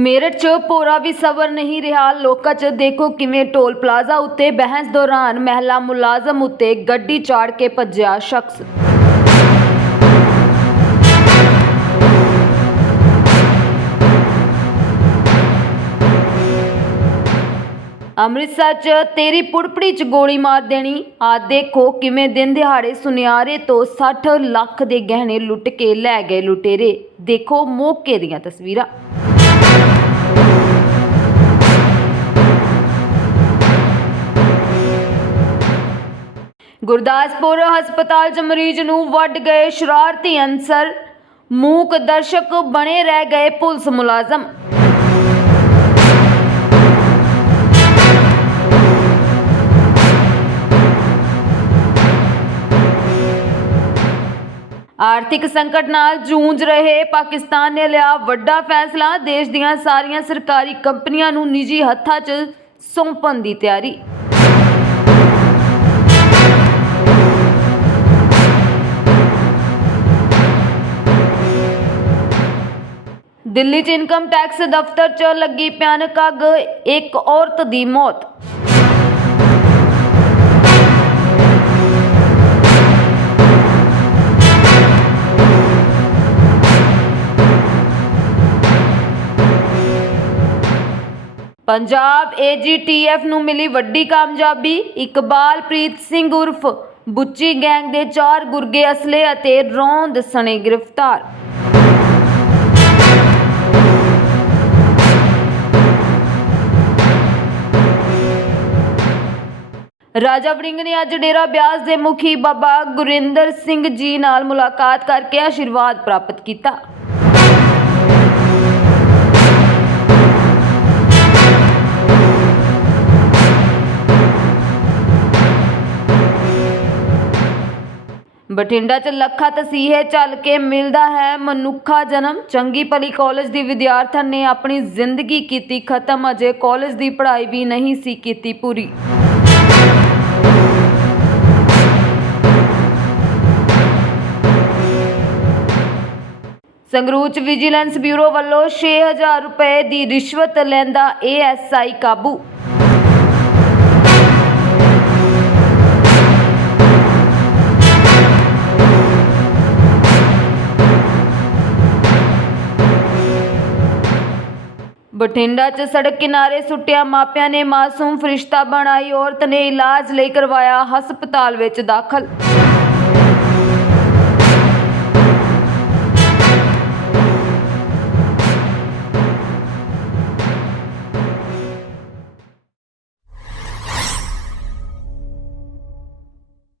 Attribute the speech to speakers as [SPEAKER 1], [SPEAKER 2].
[SPEAKER 1] ਮੇਰਠ 'ਚ ਪੂਰਾ ਵੀ ਸਬਰ ਨਹੀਂ ਰਿਹਾ। ਲੋਕਾਂ 'ਚ ਦੇਖੋ ਕਿਵੇਂ ਟੋਲ ਪਲਾਜ਼ਾ ਉੱਤੇ ਬਹਿਸ ਦੌਰਾਨ ਮਹਿਲਾ ਮੁਲਾਜ਼ਮ ਉੱਤੇ ਗੱਡੀ ਚਾੜ ਕੇ ਭੱਜਿਆ ਸ਼ਖਸ। ਅੰਮ੍ਰਿਤਸਰ 'ਚ ਤੇਰੀ ਪੁੜਪੜੀ 'ਚ ਗੋਲੀ ਮਾਰ ਦੇਣੀ। ਆ ਦੇਖੋ ਕਿਵੇਂ ਦਿਨ ਦਿਹਾੜੇ ਸੁਨਿਆਰੇ ਤੋਂ 60 ਲੱਖ ਦੇ ਗਹਿਣੇ ਲੁੱਟ ਕੇ ਲੈ ਗਏ ਲੁਟੇਰੇ। ਦੇਖੋ ਮੌਕੇ ਦੀਆਂ ਤਸਵੀਰਾਂ। ਗੁਰਦਾਸਪੁਰ ਹਸਪਤਾਲ 'ਚ ਮਰੀਜ਼ ਨੂੰ ਵੱਢ ਗਏ ਸ਼ਰਾਰਤੀ ਅਨਸਰ। ਮੂਕ ਦਰਸ਼ਕ ਬਣੇ ਰਹਿ ਗਏ ਪੁਲਿਸ ਮੁਲਾਜ਼ਮ। ਆਰਥਿਕ ਸੰਕਟ ਨਾਲ ਜੂਝ ਰਹੇ ਪਾਕਿਸਤਾਨ ਨੇ ਲਿਆ ਵੱਡਾ ਫੈਸਲਾ। ਦੇਸ਼ ਦੀਆਂ ਸਾਰੀਆਂ ਸਰਕਾਰੀ ਕੰਪਨੀਆਂ ਨੂੰ ਨਿੱਜੀ ਹੱਥਾਂ 'ਚ ਸੌਂਪਣ ਦੀ ਤਿਆਰੀ। ਦਿੱਲੀ 'ਚ ਇਨਕਮ ਟੈਕਸ ਦਫ਼ਤਰ 'ਚ ਲੱਗੀ ਭਿਆਨਕ ਅੱਗ, ਇੱਕ ਔਰਤ ਦੀ ਮੌਤ। ਪੰਜਾਬ ਏਜੀਟੀਐਫ ਨੂੰ ਮਿਲੀ ਵੱਡੀ ਕਾਮਯਾਬੀ। ਇਕਬਾਲਪ੍ਰੀਤ ਸਿੰਘ ਉਰਫ ਬੁੱਚੀ ਗੈਂਗ ਦੇ ਚਾਰ ਗੁਰਗੇ ਅਸਲੇ ਅਤੇ ਰੌਂਦ ਸਣੇ ਗ੍ਰਿਫਤਾਰ। ਰਾਜਾ ਵੜਿੰਗ ਨੇ ਅੱਜ ਡੇਰਾ ਬਿਆਸ ਦੇ ਮੁਖੀ ਬਾਬਾ ਗੁਰਿੰਦਰ ਸਿੰਘ ਜੀ ਨਾਲ ਮੁਲਾਕਾਤ ਕਰਕੇ ਆਸ਼ੀਰਵਾਦ ਪ੍ਰਾਪਤ ਕੀਤਾ। ਬਠਿੰਡਾ ਚ ਲੱਖਾ ਤਸੀਹੇ ਚੱਲ ਕੇ ਮਿਲਦਾ ਹੈ ਮਨੁੱਖਾ ਜਨਮ। ਚੰਗੀ ਭਲੀ ਕਾਲਜ ਦੀ ਵਿਦਿਆਰਥਣ ਨੇ ਆਪਣੀ ਜ਼ਿੰਦਗੀ ਕੀਤੀ ਖਤਮ, ਅਜੇ ਕਾਲਜ ਦੀ ਪੜ੍ਹਾਈ ਵੀ ਨਹੀਂ ਸੀ ਕੀਤੀ ਪੂਰੀ। ਸੰਗਰੂਰ ਚ ਵਿਜੀਲੈਂਸ ਬਿਊਰੋ ਵੱਲੋਂ 6000 ਰੁਪਏ ਦੀ ਰਿਸ਼ਵਤ ਲੈਂਦਾ ਏਐਸਆਈ ਕਾਬੂ। ਬਠਿੰਡਾ 'ਚ ਸੜਕ ਕਿਨਾਰੇ ਸੁੱਟਿਆ ਮਾਪਿਆਂ ਨੇ ਮਾਸੂਮ ਫਰਿਸ਼ਤਾ ਬਣਾਈ, ਔਰਤ ਨੇ ਇਲਾਜ ਲਈ ਕਰਵਾਇਆ ਹਸਪਤਾਲ ਵਿੱਚ ਦਾਖਲ।